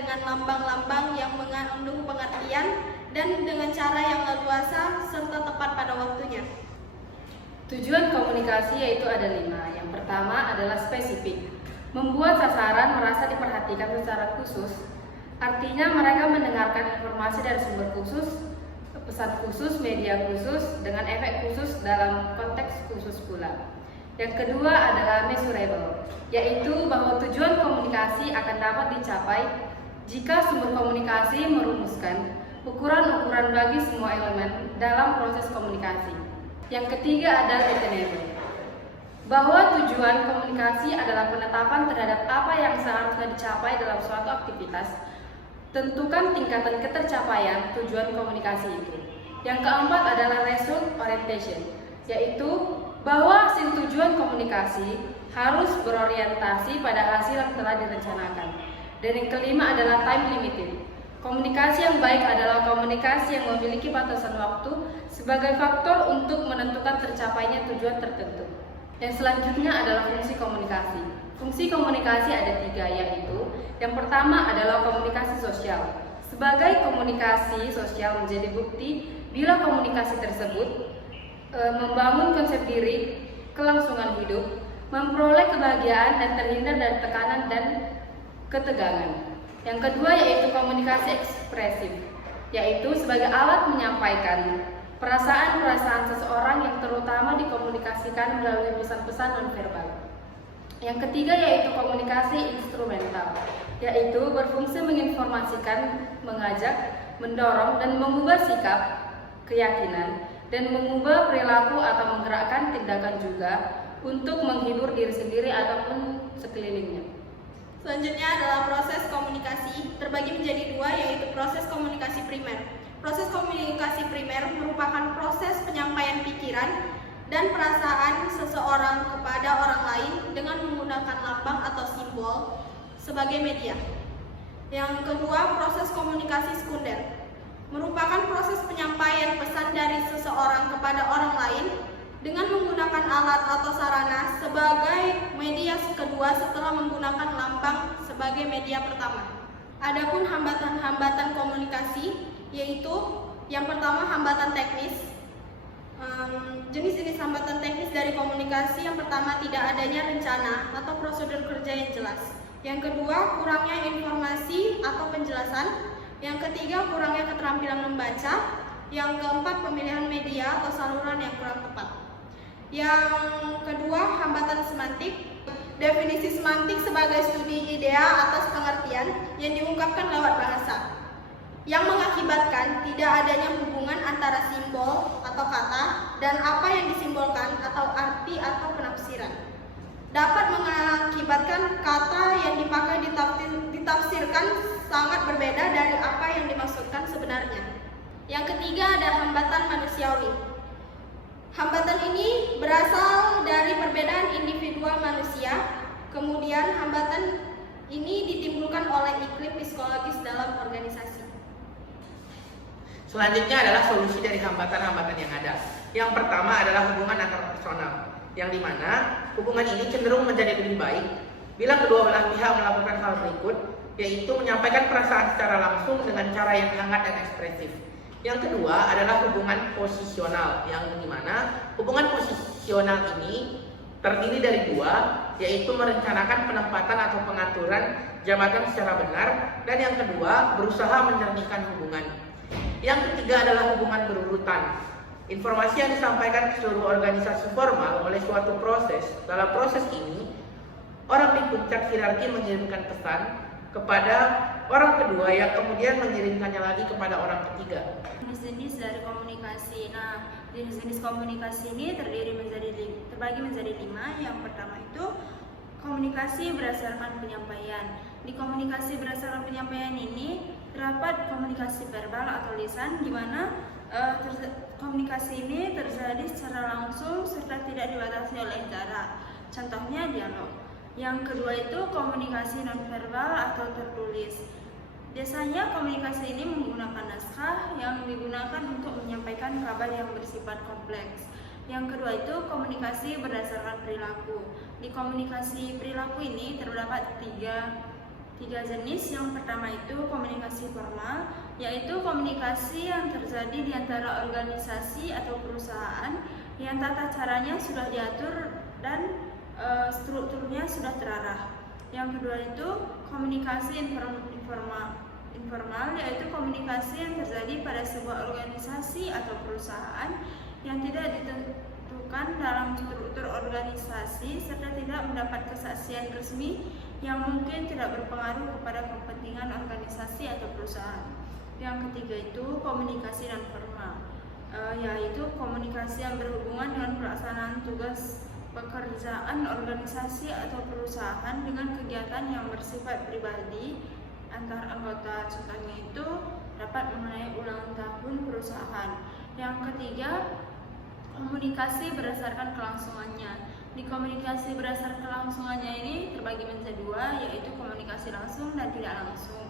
dengan lambang-lambang yang mengandung pengertian dan dengan cara yang leluasa serta tepat pada waktunya. Tujuan komunikasi yaitu ada 5. Yang pertama adalah spesifik. Membuat sasaran merasa diperhatikan secara khusus. Artinya mereka mendengarkan informasi dari sumber khusus, pesan khusus, media khusus, dengan efek khusus dalam konteks khusus pula. Yang kedua adalah measurable, yaitu bahwa tujuan komunikasi akan dapat dicapai jika sumber komunikasi merumuskan ukuran-ukuran bagi semua elemen dalam proses komunikasi. Yang ketiga adalah attainable, bahwa tujuan komunikasi adalah penetapan terhadap apa yang seharusnya dicapai dalam suatu aktivitas. Tentukan tingkatan ketercapaian tujuan komunikasi itu. Yang keempat adalah result orientation, yaitu bahwa hasil tujuan komunikasi harus berorientasi pada hasil yang telah direncanakan. Dan yang kelima adalah time limited. Komunikasi yang baik adalah komunikasi yang memiliki batasan waktu sebagai faktor untuk menentukan tercapainya tujuan tertentu. Yang selanjutnya adalah fungsi komunikasi. Fungsi komunikasi ada 3, yaitu yang pertama adalah komunikasi sosial. Sebagai komunikasi sosial menjadi bukti bila komunikasi tersebut membangun konsep diri, kelangsungan hidup, memperoleh kebahagiaan dan terhindar dari tekanan dan ketegangan. Yang kedua yaitu komunikasi ekspresif, yaitu sebagai alat menyampaikan perasaan-perasaan seseorang yang terutama dikomunikasikan melalui pesan-pesan nonverbal. Yang ketiga yaitu komunikasi instrumental, yaitu berfungsi menginformasikan, mengajak, mendorong, dan mengubah sikap, keyakinan, dan mengubah perilaku atau menggerakkan tindakan juga untuk menghibur diri sendiri ataupun sekelilingnya. Selanjutnya adalah proses komunikasi, terbagi menjadi 2, yaitu proses komunikasi primer. Proses komunikasi primer merupakan proses penyampaian pikiran dan perasaan seseorang kepada orang lain dengan menggunakan lambang atau simbol sebagai media. Yang kedua, proses komunikasi sekunder merupakan proses penyampaian pesan dari seseorang kepada orang lain dengan menggunakan alat atau sarana sebagai media kedua setelah menggunakan lambang sebagai media pertama. Adapun hambatan-hambatan komunikasi yaitu yang pertama hambatan teknis. Jenis-jenis hambatan teknis dari komunikasi yang pertama tidak adanya rencana atau prosedur kerja yang jelas. Yang kedua kurangnya informasi atau penjelasan. Yang ketiga kurangnya keterampilan membaca. Yang keempat pemilihan media atau saluran yang kurang tepat. Yang kedua, hambatan semantik. Definisi semantik sebagai studi idea atas pengertian yang diungkapkan lewat bahasa, yang mengakibatkan tidak adanya hubungan antara simbol atau kata dan apa yang disimbolkan atau arti atau penafsiran. Dapat mengakibatkan kata yang dipakai ditafsirkan sangat berbeda dari apa yang dimaksudkan sebenarnya. Yang ketiga ada hambatan manusiawi. Hambatan ini berasal dari perbedaan individual manusia, kemudian hambatan ini ditimbulkan oleh iklim psikologis dalam organisasi. Selanjutnya adalah solusi dari hambatan-hambatan yang ada. Yang pertama adalah hubungan antar personal, yang dimana hubungan ini cenderung menjadi lebih baik bila kedua belah pihak melakukan hal berikut, yaitu menyampaikan perasaan secara langsung dengan cara yang hangat dan ekspresif. Yang kedua adalah hubungan posisional, yang dimana hubungan posisional ini terdiri dari 2, yaitu merencanakan penempatan atau pengaturan jabatan secara benar, dan yang kedua berusaha menjernihkan hubungan. Yang ketiga adalah hubungan berurutan. Informasi yang disampaikan ke seluruh organisasi formal oleh suatu proses. Dalam proses ini, orang di puncak hierarki mengirimkan pesan kepada orang kedua yang kemudian mengirimkannya lagi kepada orang ketiga. Jenis-jenis dari komunikasi. Nah, jenis-jenis komunikasi ini terbagi menjadi 5. Yang pertama itu komunikasi berdasarkan penyampaian. Di komunikasi berdasarkan penyampaian ini terdapat komunikasi verbal atau lisan, di mana komunikasi ini terjadi secara langsung serta tidak dibatasi oleh jarak. Contohnya dialog. Yang kedua itu komunikasi nonverbal atau tertulis. Biasanya komunikasi ini menggunakan naskah yang digunakan untuk menyampaikan kabar yang bersifat kompleks. Yang kedua itu komunikasi berdasarkan perilaku. Di komunikasi perilaku ini terdapat tiga jenis. Yang pertama itu komunikasi formal, yaitu komunikasi yang terjadi di antara organisasi atau perusahaan yang tata caranya sudah diatur dan strukturnya sudah terarah. Yang kedua itu komunikasi informal, yaitu komunikasi yang terjadi pada sebuah organisasi atau perusahaan yang tidak ditentukan dalam struktur organisasi serta tidak mendapat kesaksian resmi yang mungkin tidak berpengaruh kepada kepentingan organisasi atau perusahaan. Yang ketiga itu komunikasi non formal, yaitu komunikasi yang berhubungan dengan pelaksanaan tugas pekerjaan organisasi atau perusahaan dengan kegiatan yang bersifat pribadi antar anggota. Contohnya itu dapat mengenai ulang tahun perusahaan. Yang ketiga, komunikasi berdasarkan kelangsungannya. Di komunikasi berdasarkan kelangsungannya ini terbagi menjadi dua, yaitu komunikasi langsung dan tidak langsung.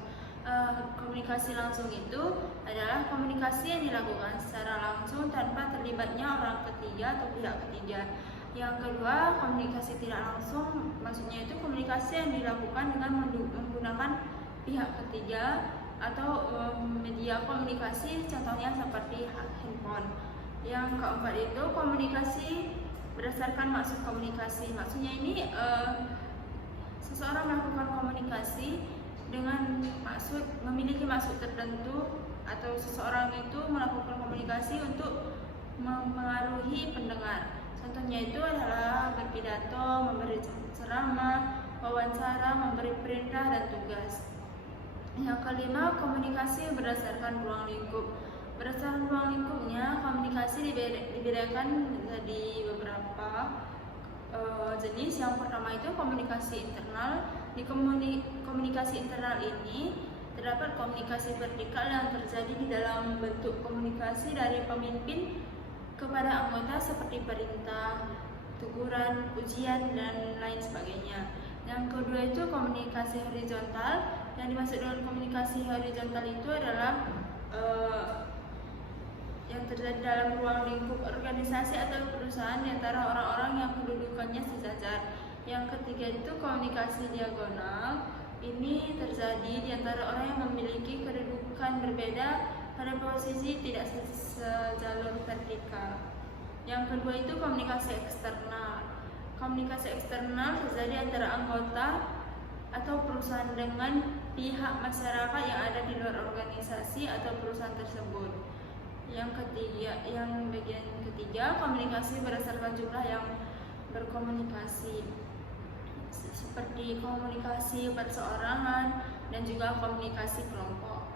Komunikasi langsung itu adalah komunikasi yang dilakukan secara langsung tanpa terlibatnya orang ketiga atau pihak ketiga. Yang kedua, komunikasi tidak langsung, maksudnya itu komunikasi yang dilakukan dengan menggunakan pihak ketiga atau media komunikasi, contohnya seperti handphone. Yang keempat itu komunikasi berdasarkan maksud komunikasi. Maksudnya ini seseorang melakukan komunikasi dengan maksud, memiliki maksud tertentu, atau seseorang itu melakukan komunikasi untuk mempengaruhi pendengar. Contohnya itu adalah berpidato, memberi ceramah, wawancara, memberi perintah dan tugas. Yang kelima, komunikasi berdasarkan ruang lingkup. Berdasarkan ruang lingkupnya, komunikasi dibedakan menjadi beberapa jenis. Yang pertama itu komunikasi internal. Di komunikasi internal ini terdapat komunikasi vertikal yang terjadi di dalam bentuk komunikasi dari pemimpin kepada anggota seperti perintah, teguran, pujian, dan lain sebagainya. Yang kedua itu komunikasi horizontal. Yang dimaksud dengan komunikasi horizontal itu adalah yang terjadi dalam ruang lingkup organisasi atau perusahaan di antara orang-orang yang kedudukannya sejajar. Yang ketiga itu komunikasi diagonal. Ini terjadi di antara orang yang memiliki kedudukan berbeda pada posisi tidak sejalur vertikal. Yang kedua itu komunikasi eksternal. Komunikasi eksternal terjadi antara anggota atau perusahaan dengan pihak masyarakat yang ada di luar organisasi atau perusahaan tersebut. Yang bagian ketiga komunikasi berdasarkan jumlah yang berkomunikasi, seperti komunikasi perseorangan dan juga komunikasi kelompok.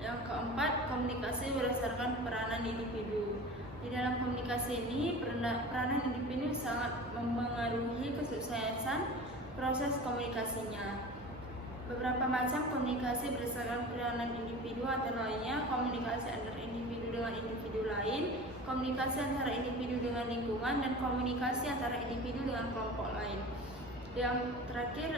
Yang keempat, komunikasi berdasarkan peranan individu. Di dalam komunikasi ini, peranan individu sangat mempengaruhi kesuksesan proses komunikasinya. Beberapa macam komunikasi berdasarkan peranan individu antara lainnya komunikasi antar individu dengan individu lain, komunikasi antara individu dengan lingkungan, dan komunikasi antara individu dengan kelompok lain. Yang terakhir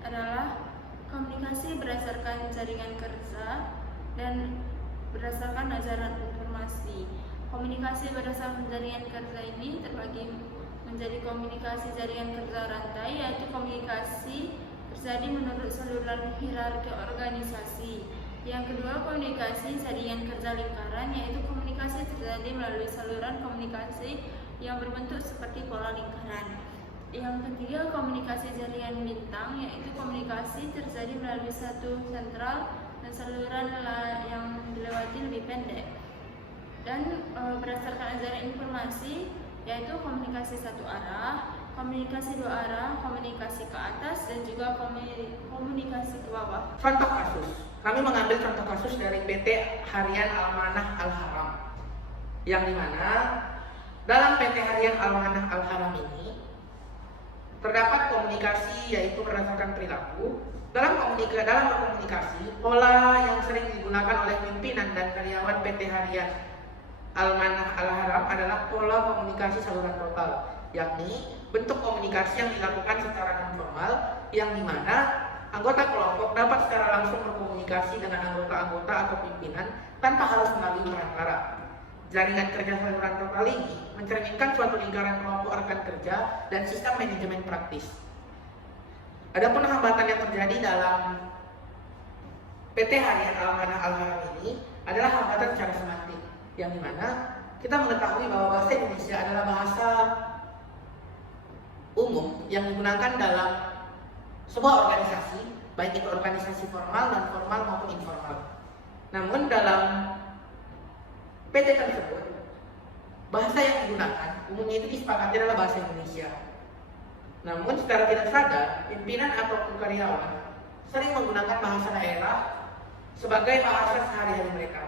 adalah komunikasi berdasarkan jaringan kerja dan berdasarkan ajaran informasi. Komunikasi berdasarkan jaringan kerja ini terbagi menjadi komunikasi jaringan kerja rantai, yaitu komunikasi terjadi menurut saluran hierarki organisasi. Yang kedua, komunikasi jaringan kerja lingkaran, yaitu komunikasi terjadi melalui saluran komunikasi yang berbentuk seperti pola lingkaran. Yang ketiga, komunikasi jaringan bintang, yaitu komunikasi terjadi melalui satu sentral dan saluran yang dilewati lebih pendek. Dan berdasarkan ajaran informasi, yaitu komunikasi satu arah, komunikasi dua arah, komunikasi ke atas, dan juga komunikasi ke bawah. Contoh kasus, kami mengambil contoh kasus dari PT Harian Almanah Al-Haram, yang dimana dalam PT Harian Almanah Al-Haram ini terdapat komunikasi, yaitu berdasarkan perilaku. Dalam berkomunikasi, pola yang sering digunakan oleh pimpinan dan karyawan PT Harian Almanah Al-Haram adalah pola komunikasi saluran total, yakni bentuk komunikasi yang dilakukan secara non-formal, yang dimana anggota kelompok dapat secara langsung berkomunikasi dengan anggota-anggota atau pimpinan tanpa harus melalui perantara. Jaringan kerja saluran total ini mencerminkan suatu lingkaran kelompok rekan kerja dan sistem manajemen praktis. Adapun hambatan yang terjadi dalam PT Harian Amanah Al-Haram ini adalah hambatan secara semantik, yang dimana kita mengetahui bahwa bahasa Indonesia adalah bahasa umum yang digunakan dalam sebuah organisasi, baik itu organisasi formal, non formal maupun informal. Namun dalam PT tersebut, bahasa yang digunakan umumnya itu disepakati adalah bahasa Indonesia. Namun secara tidak sadar, pimpinan atau karyawan sering menggunakan bahasa daerah sebagai bahasa sehari-hari mereka.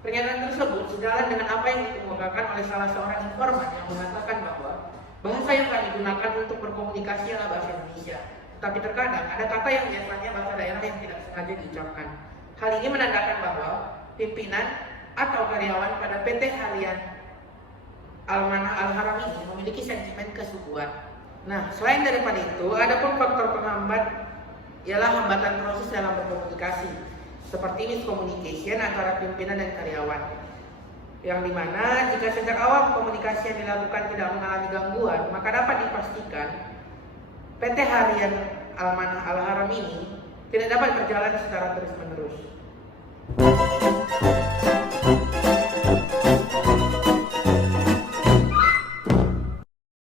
Pernyataan tersebut sejalan dengan apa yang dikemukakan oleh salah seorang informan yang mengatakan bahwa bahasa yang kami gunakan untuk berkomunikasi adalah bahasa Indonesia. Tapi terkadang ada kata yang biasanya bahasa daerah yang tidak sengaja diucapkan. Hal ini menandakan bahwa pimpinan atau karyawan pada PT Harian Amanah Al-Haram ini memiliki sentimen kesukuan. Nah, selain daripada itu, ada pun faktor penghambat ialah hambatan proses dalam berkomunikasi, seperti miscommunication antara pimpinan dan karyawan. Yang dimana jika sejak awal komunikasi yang dilakukan tidak mengalami gangguan, maka dapat dipastikan PT Harian Amanah Al-Haram ini tidak dapat berjalan secara terus-menerus.